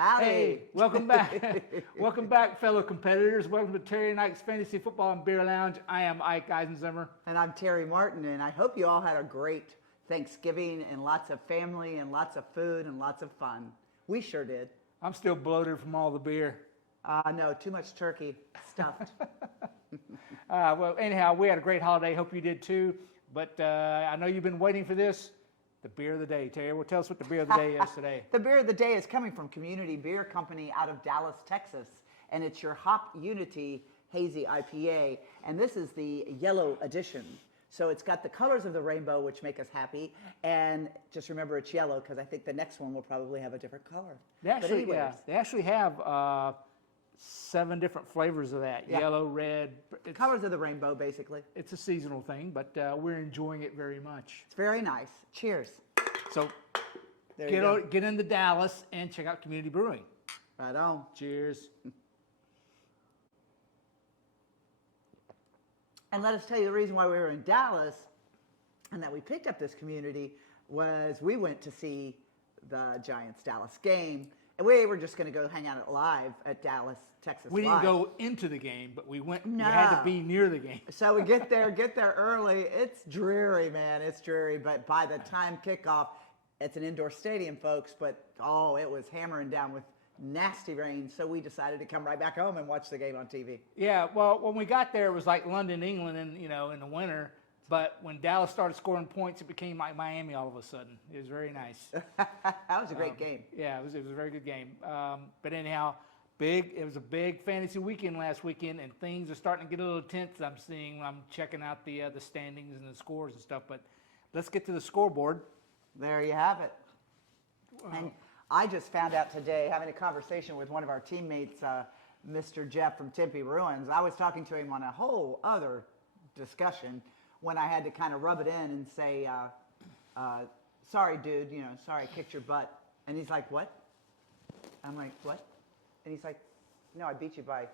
Howdy. Hey, welcome back. Welcome back, fellow competitors. Welcome to Terry Knight's Fantasy Football and Beer Lounge. I am Ike Eisenzimmer. And I'm Terry Martin, and I hope you all had a great Thanksgiving and lots of family and lots of food and lots of fun. We sure did. I'm still bloated from all the beer. No, too much turkey stuffed. Well, anyhow, we had a great holiday. Hope you did too. But I know you've been waiting for this. The beer of the day. Terry, well, tell us what the beer of the day is today. The beer of the day is coming from Community Beer Company out of Dallas, Texas. And it's your Hop Unity Hazy IPA. And this is the yellow edition. So it's got the colors of the rainbow, which make us happy. And just remember it's yellow because I think the next one will probably have a different color. They actually have 7 different flavors of that. Yeah. Yellow, red. Colors of the rainbow, basically. It's a seasonal thing, but we're enjoying it very much. It's very nice. Cheers. So get into Dallas and check out Community Brewing. Right on. Cheers. And let us tell you the reason why we were in Dallas and that we picked up this community was we went to see the Giants-Dallas game. And we were just going to go hang out live at Dallas, Texas. We Live. didn't go into the game, but we went. No. We had to be near the game. So we get there early. It's dreary, man. It's dreary. But by the time kickoff, it's an indoor stadium, folks. But it was hammering down with nasty rain. So we decided to come right back home and watch the game on TV. Yeah, well, when we got there, it was like London, England, in the winter. But when Dallas started scoring points, it became like Miami all of a sudden. It was very nice. That was a great game. Yeah, it was a very good game. But anyhow, it was a big fantasy weekend last weekend, and things are starting to get a little tense. I'm seeing when I'm checking out the standings and the scores and stuff. But let's get to the scoreboard. There you have it. And I just found out today, having a conversation with one of our teammates, Mr. Jeff from Tempe Ruins. I was talking to him on a whole other discussion when I had to kind of rub it in and say, sorry, dude, sorry I kicked your butt. And he's like, what? I'm like, what? And he's like, no, I beat you by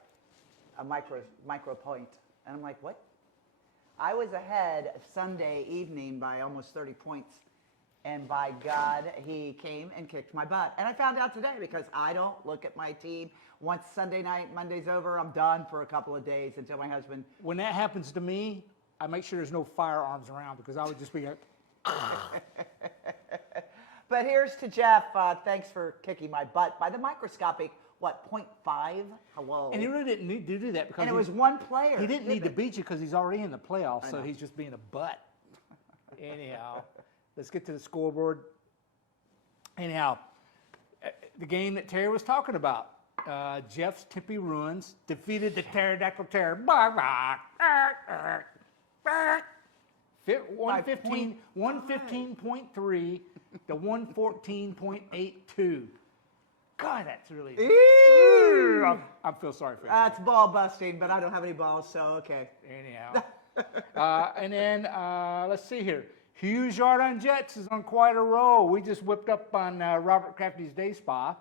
a micro point. And I'm like, what? I was ahead Sunday evening by almost 30 points. And by God, he came and kicked my butt. And I found out today because I don't look at my team. Once Sunday night, Monday's over, I'm done for a couple of days until my husband. When that happens to me, I make sure there's no firearms around because I would just be like, But here's to Jeff. Thanks for kicking my butt by the microscopic, 0.5? Hello. and he really didn't need to do that because And it was one player. he didn't need to beat you because he's already in the playoffs, so know. he's just being a butt. Anyhow, let's get to the scoreboard. Anyhow, the game that Terry was talking about. Jeff's Tempe Ruins defeated the Pterodactyl Terror. 115.3 to 114.82. God, that's really. I feel sorry for you. It's ball busting, but I don't have any balls, so okay. Anyhow. And then, let's see here. Hughes Yard on Jets is on quite a roll. We just whipped up on Robert Crafty's Day Spa.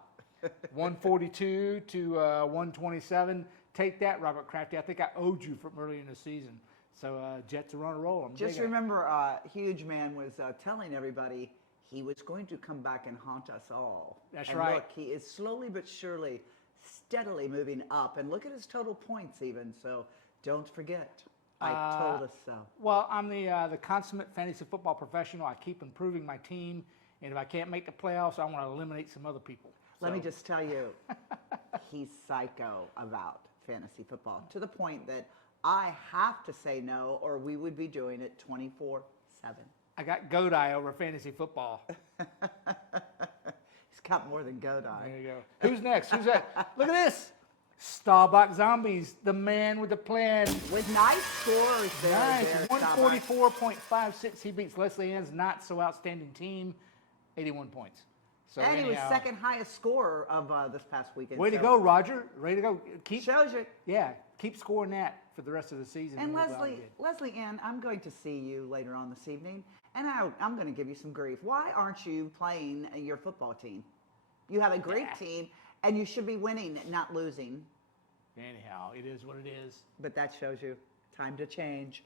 142 to 127. Take that, Robert Crafty. I think I owed you from early in the season. So Jets are on a roll. Just remember, Huge Man was telling everybody he was going to come back and haunt us all. That's and right. Look, he is slowly but surely, steadily moving up. And look at his total points even. So don't forget, I told us so. Well, I'm the consummate fantasy football professional. I keep improving my team. And if I can't make the playoffs, I want to eliminate some other people. Let me just tell you, he's psycho about fantasy football to the point that I have to say no or we would be doing it 24/7. I got goat eye over fantasy football. He's got more than goat eye. There you go. Who's next? Who's that? Look at this. Starbuck Zombies, the man with the plan. With nice scores there. Nice. there, 144.56. He beats Leslie Ann's not so outstanding team, 81 points. So and he was anyhow, second highest scorer of this past weekend. way to go, Roger. Ready to go. Shows you. Keep scoring that for the rest of the season. And we'll go out Leslie Ann, I'm going to see you later on this evening, and I'm going to give you some grief. Why aren't you playing your football team? You have a great team, and you should be winning, not losing. Anyhow, it is what it is. But that shows you time to change.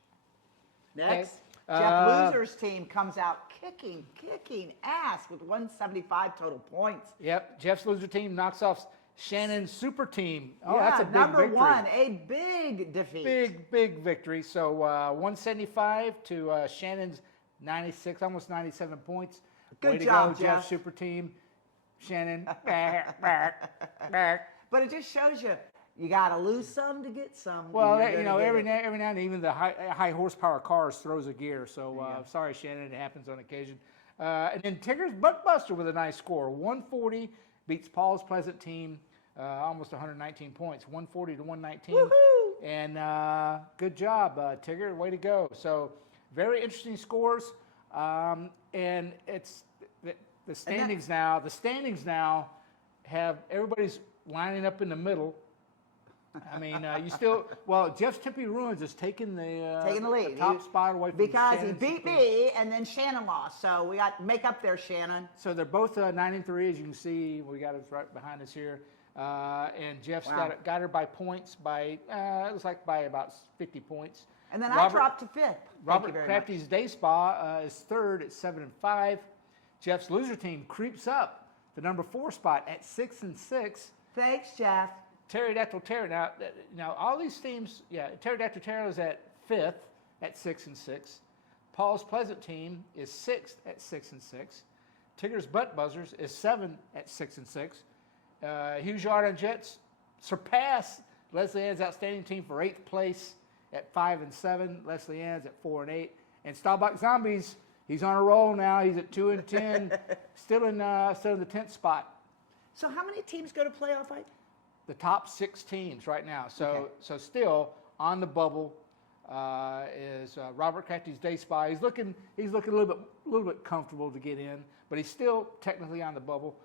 Next. Jeff Loser's team comes out kicking ass with 175 total points. Yep, Jeff's loser team knocks off Shannon's super team. Oh, Yeah, that's a big number victory. one, a big defeat. Big victory. So 175 to Shannon's 96, almost 97 points. Good Way to job, go, Jeff. Jeff's super team. Shannon. But it just shows you got to lose some to get some. Well, and you're you know, gonna every get it. now and then, even the high horsepower cars throws a gear. So sorry, Shannon, it happens on occasion. And then Tigger's Buttbuster with a nice score. 140 beats Paul's Pleasant team, almost 119 points. 140 to 119. Woohoo! And good job, Tigger. Way to go. So very interesting scores. And it's the standings now. The standings now have everybody's lining up in the middle. I mean, you still, well, Jeff's Tempe Ruins is taking the lead. top spot away from Because he Shannon's beat team. me and then Shannon lost. So we got make up there, Shannon. So they're both 9-3, as you can see. We got us right behind us here. And Jeff's Wow. got her by points by, it looks like by about 50 points. And then I Robert- dropped to fifth. Thank you Robert very Crafty's much. Day Spa is third at 7-5. Jeff's loser team creeps up the number 4 spot at 6-6. Thanks, Jeff. Pterodactyl Terror. Now all these teams, Pterodactyl Terror is at 5th at 6-6. Paul's Pleasant team is 6th at 6-6. Tigger's Butt Buzzers is 7 at 6-6. Hughes Yard on Jets surpass Leslie Ann's outstanding team for 8th place at 5-7. Leslie Ann's at 4-8. And Staubach Zombies, he's on a roll now. He's at 2-10, still in the 10th spot. So how many teams go to playoff fight? The top 6 teams right now. So Okay. so still on the bubble is Robert Crafty's Day Spa. He's looking a little bit comfortable to get in, but he's still technically on the bubble.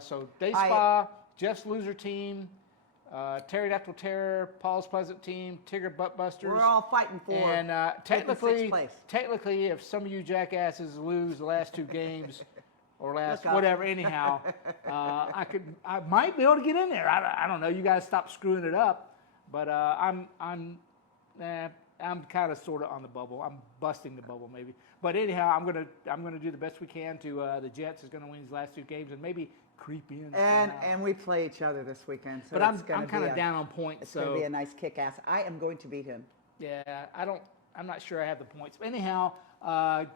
So Day Spa, Jeff's loser team, Pterodactyl Terror, Paul's Pleasant team, Tigger Buttbusters. We're all fighting for And sixth place. technically, if some of you jackasses lose the last 2 games or last Look up. whatever, anyhow, I might be able to get in there. I don't know. You guys stop screwing it up, but I'm kind of sort of on the bubble. I'm busting the bubble maybe. But anyhow, I'm gonna do the best we can to the Jets is gonna win these last 2 games and maybe creep in. somehow. And we play each other this weekend. So but I'm it's gonna kind be of down on points. It's so going to be a nice kick-ass. I am going to beat him. yeah, I'm not sure I have the points. But anyhow,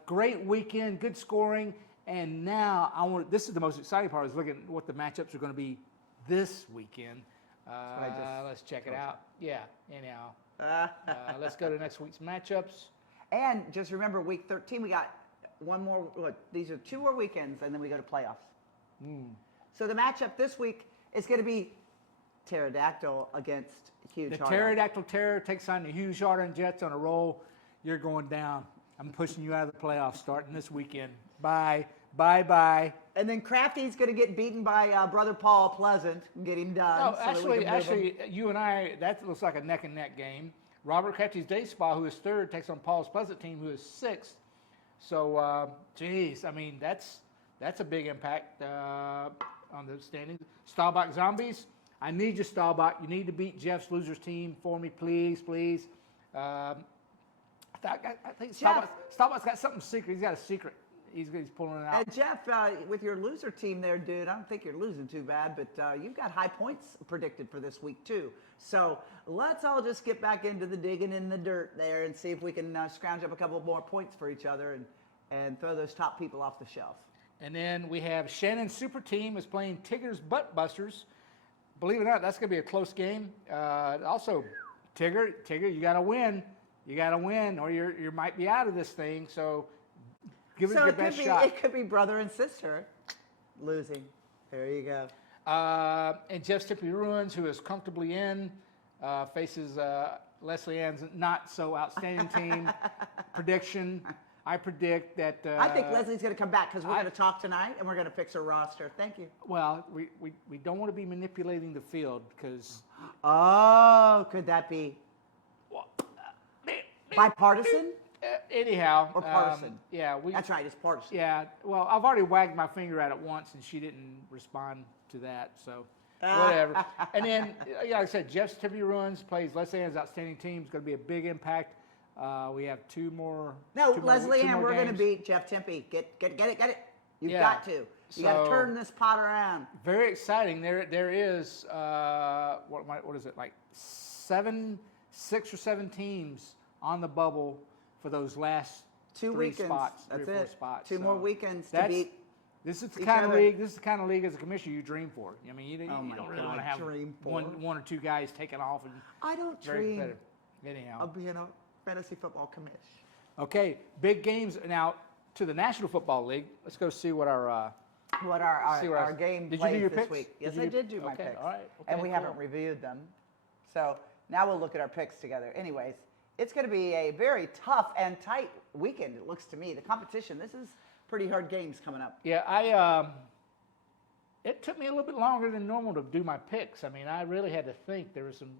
great weekend, good scoring, and now this is the most exciting part is looking at what the matchups are going to be this weekend. what I just Let's check it out. Yeah. Anyhow, Uh, let's go to next week's matchups. and just remember, week 13, we got one more. These are 2 more weekends, and then we go to playoffs. So the matchup this week is going to be Pterodactyl against Huge The Hard. Pterodactyl Terror takes on the Hughes Yard Jets on a roll. You're going down. I'm pushing you out of the playoffs starting this weekend. Bye. Bye. And then Crafty's going to get beaten by Brother Paul Pleasant and get him done. No, so that we can move him. actually, you and I, that looks like a neck and neck game. Robert Crafty's Day Spa, who is 3rd, takes on Paul's Pleasant team, who is 6th. So, geez, I mean, that's a big impact on the standings. Staubach Zombies, I need you, Staubach. You need to beat Jeff's losers team for me, please. I think Staubach's got something secret. He's got a secret. He's pulling it out. And Jeff, with your loser team there, dude, I don't think you're losing too bad, but you've got high points predicted for this week, too. So let's all just get back into the digging in the dirt there and see if we can scrounge up a couple more points for each other and throw those top people off the shelf. And then we have Shannon's super team is playing Tigger's Buttbusters. Believe it or not, that's going to be a close game. Also, Tigger, you got to win. You got to win, or you might be out of this thing. So give it your best shot. It could be brother and sister losing. There you go. And Jeff's Tempe Ruins, who is comfortably in, faces Leslie Ann's not so outstanding team. Prediction. I predict that. I think Leslie's going to come back because we're going to talk tonight and we're going to fix her roster. Thank you. Well, we don't want to be manipulating the field because. Oh, could that be bipartisan? Anyhow. Or partisan. Yeah. That's right, it's partisan. Yeah. Well, I've already wagged my finger at it once and she didn't respond to that. So. Whatever. And then, like I said, Jeff's Tempe Ruins plays Leslie Ann's outstanding team. It's going to be a big impact. We have two more. No, two more- Leslie two Ann, more we're going to games. beat Jeff Tempe. Get it. You've Yeah. got to. You got to So- turn this pot around. Very exciting. There is what is it, like 6 or 7 teams on the bubble for those last 2 three weekends. spots, That's 3 or 4 it. spots. 2 more So weekends to that's- beat. This is the each kind of other. league. This is the kind of league as a commissioner you dream for. I mean, you Oh my don't really God, want to have dream for. one or two guys taking off and I don't very dream competitive. Anyhow, of being a fantasy football commish. okay, big games now to the National Football League. Let's go see what our What See what our I- game Did you do plays your this picks? week. Did Yes, you I do- did do my okay, picks. all right, and okay, we cool. haven't reviewed them. So now we'll look at our picks together. Anyways, it's going to be a very tough and tight weekend, it looks to me. The competition, this is pretty hard games coming up. Yeah, it took me a little bit longer than normal to do my picks. I mean, I really had to think. There were some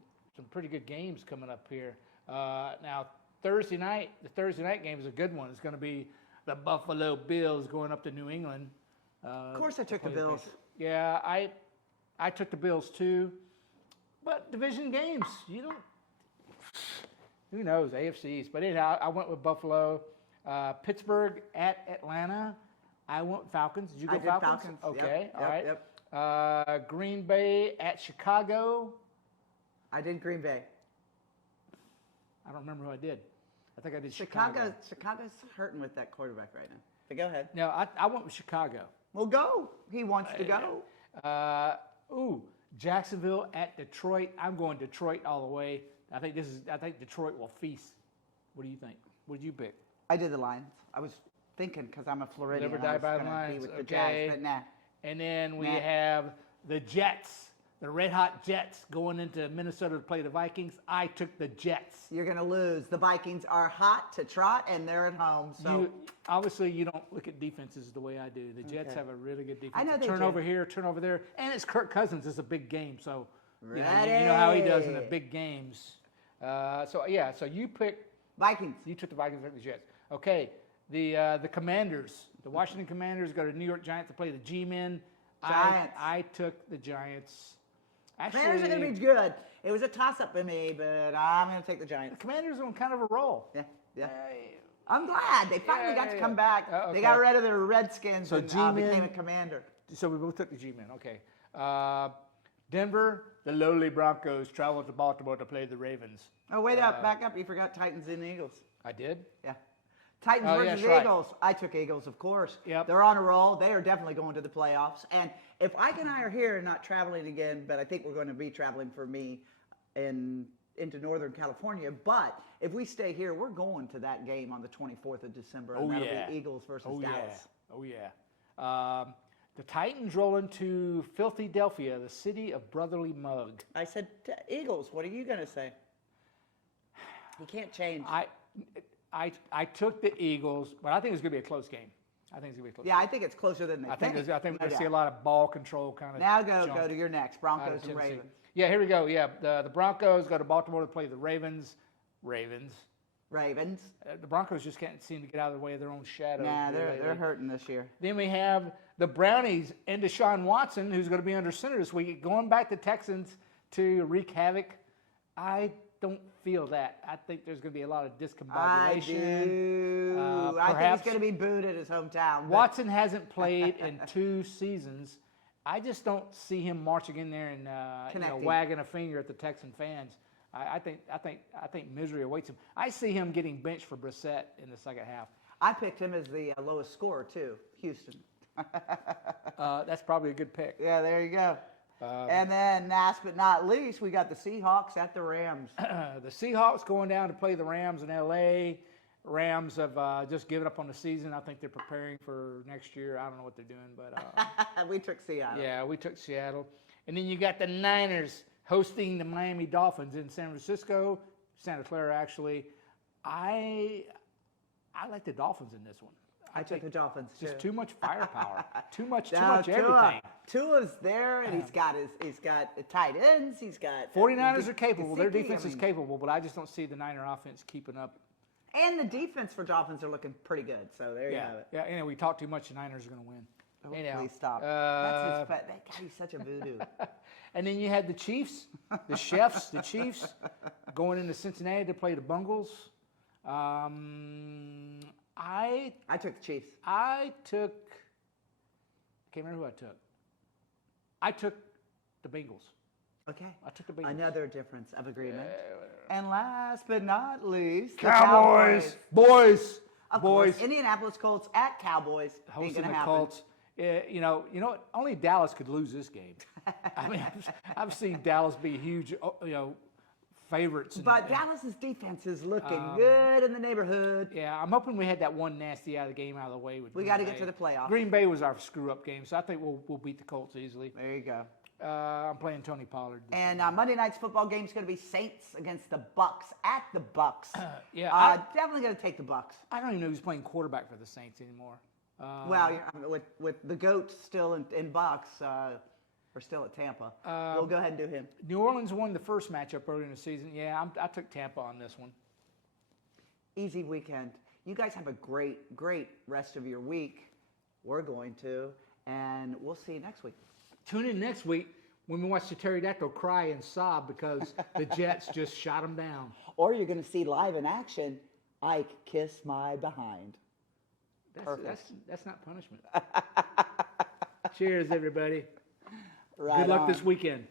pretty good games coming up here. Now, Thursday night, the Thursday night game is a good one. It's going to be the Buffalo Bills going up to New England. Of course I took the play Bills. Patriots. Yeah, I took the Bills too. But division games, you don't. Who knows? AFCs. But anyhow, I went with Buffalo. Pittsburgh at Atlanta. I went Falcons. Did you go I did Falcons? Falcons. Okay, Yep, all right. yep. Green Bay at Chicago. I did Green Bay. I don't remember who I did. I think I did Chicago. Chicago's hurting with that quarterback right now. But go ahead. No, I went with Chicago. Well, go. He wants to go. Jacksonville at Detroit. I'm going Detroit all the way. I think Detroit will feast. What do you think? What did you pick? I did the Lions. I was thinking because I'm a Floridian. Never I die was by the gonna be Lions. with the Okay. Jags, but nah. And then we Nah. have the Jets, the Red Hot Jets, going into Minnesota to play the Vikings. I took the Jets. You're going to lose. The Vikings are hot to trot, and they're at home. So Obviously, you don't look at defenses the way I do. The Jets Okay. have a really good defense. I know they turnover do. here, turnover there, and it's Kirk Cousins. It's a big game, so you know Ready. how he does in the big games. So you picked. Vikings. You took the Vikings, I took the Jets. Okay, the Commanders, the Washington Commanders, go to New York Giants to play the G-Men. Giants. I took the Giants. Actually, Commanders are going to be good. It was a toss-up for me, but I'm going to take the the Giants. Commanders are on kind of a roll. Yeah. I'm glad they finally got to come back. Okay. They got rid of their Redskins So and G-Men- became a commander. So we both took the G-Men. Okay. Denver, the lowly Broncos traveled to Baltimore to play the Ravens. Oh, wait up, back up. You forgot Titans and Eagles. I did. Yeah. Titans Oh, yeah, versus that's right. Eagles. I took Eagles, of course. Yep. They're on a roll. They are definitely going to the playoffs. And if Ike and I are here and not traveling again, but I think we're going to be traveling for me into Northern California. But if we stay here, we're going to that game on the 24th of December. And Oh, that'll yeah. be Eagles versus Oh Dallas. yeah. Oh yeah. The Titans roll into Philadelphia, the city of brotherly mug. I said, Eagles, what are you going to say? You can't change. I took the Eagles, but I think it's going to be a close game. I think it's going to be a close Yeah, game. I think it's closer than they I think think. we're going No to see a doubt. lot of ball control kind of. Now go jump to your next, out Broncos of and Tennessee. Ravens. Yeah, here we go. Yeah, the Broncos go to Baltimore to play the Ravens. Ravens. Ravens. The Broncos just can't seem to get out of the way of their own shadow. Nah, here they're lately. hurting this year. Then we have the Brownies and Deshaun Watson, who's going to be under center this week, going back to Texans to wreak havoc. I don't feel that. I think there's going to be a lot of I discombobulation. do. I think perhaps- he's going to be booed at his hometown. but- Watson hasn't played in 2 seasons. I just don't see him marching in there and Connecting. wagging a finger at the Texan fans. I think misery awaits him. I see him getting benched for Brissett in the second half. I picked him as the lowest scorer, too. Houston. That's probably a good pick. Yeah, there you go. And then, last but not least, we got the Seahawks at the Rams. The Seahawks going down to play the Rams in L.A. Rams have just given up on the season. I think they're preparing for next year. I don't know what they're doing, but We took Seattle. yeah, we took Seattle. And then you got the Niners hosting the Miami Dolphins in San Francisco, Santa Clara, actually. I like the Dolphins in this one. I took the Dolphins, too. Just too much firepower, too much Now, everything. Tua's there, and he's got the tight ends. He's got 49ers are capable. Their Gesicki, defense is capable, but I just don't see the Niner offense keeping up. And the defense for Dolphins are looking pretty good. So there you Yeah, have it. yeah. Anyway, we talk too much. The Niners are going to win. Oh, Anyhow, please stop. uh, That guy, he's such a voodoo. And then you had the Chiefs, the Chiefs going into Cincinnati to play the Bungles. I took the Chiefs. I took. I can't remember who I took. I took the Bengals. Okay. I took the Bengals. Another difference of agreement. And last but not least, the Cowboys, boys, Of boys. course, Indianapolis Colts at Cowboys. Ain't Hosting gonna the happen. Colts. You know what? Only Dallas could lose this game. I mean, I've seen Dallas be huge, favorites. But Dallas's defense is looking good in the neighborhood. Yeah, I'm hoping we had that one nasty out of the game out of the way. With We Green got to Bay. get to the playoffs. Green Bay was our screw-up game, so I think we'll beat the Colts easily. There you go. I'm playing Tony Pollard. And Monday night's football game is going to be Saints against the Bucks at the Bucks. Yeah, definitely going to take the Bucks. I don't even know who's playing quarterback for the Saints anymore. Well, with the goat still in Bucks, we're still at Tampa. We'll go ahead and do him. New Orleans won the first matchup earlier in the season. Yeah, I took Tampa on this one. Easy weekend. You guys have a great, great rest of your week. We're going to, and we'll see you next week. Tune in next week when we watch the pterodactyl cry and sob because the Jets just shot him down. Or you're going to see live in action, Ike kiss my behind. That's not punishment. Cheers, everybody. Right Good luck on. this weekend.